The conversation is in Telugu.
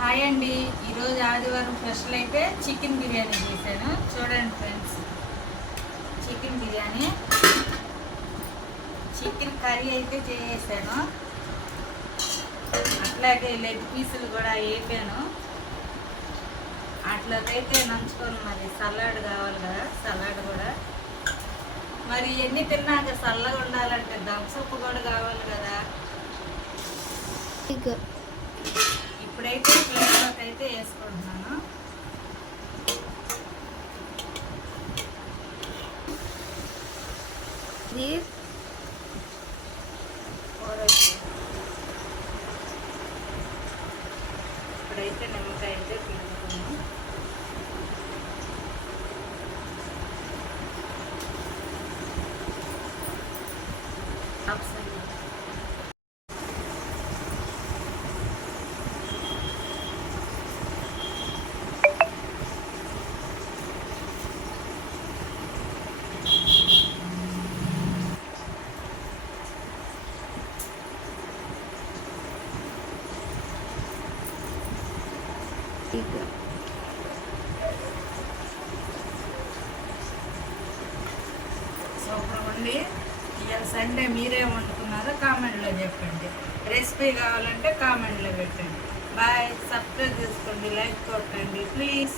హాయ్ అండి, ఈరోజు ఆదివారం స్పెషల్ అయితే చికెన్ బిర్యానీ చేశాను. చూడండి friends, chicken biryani, chicken curry అయితే చేసాను. అట్లాగే లెగ్ పీసులు కూడా వేపాను. అట్లకైతే నంచుకొని మరి సలాడ్ కావాలి కదా, సలాడ్ కూడా మరి ఎన్ని తిన్నాక చల్లగా ఉండాలంటే దమ్సప్పు కూడా కావాలి కదా. ఇప్పుడైతే ప్లేట్లోకి అయితే వేసుకుంటున్నాను. ఇప్పుడైతే నిమ్మకాయ అయితే పిండుకున్నాను. సూపర్ ఉంది. ఇవాళ సండే మీరేం వండుకున్నారో కామెంట్లో చెప్పండి. రెసిపీ కావాలంటే కామెంట్లో పెట్టండి. బాయ్. సబ్స్క్రైబ్ చేసుకోండి, లైక్ కొట్టండి ప్లీజ్.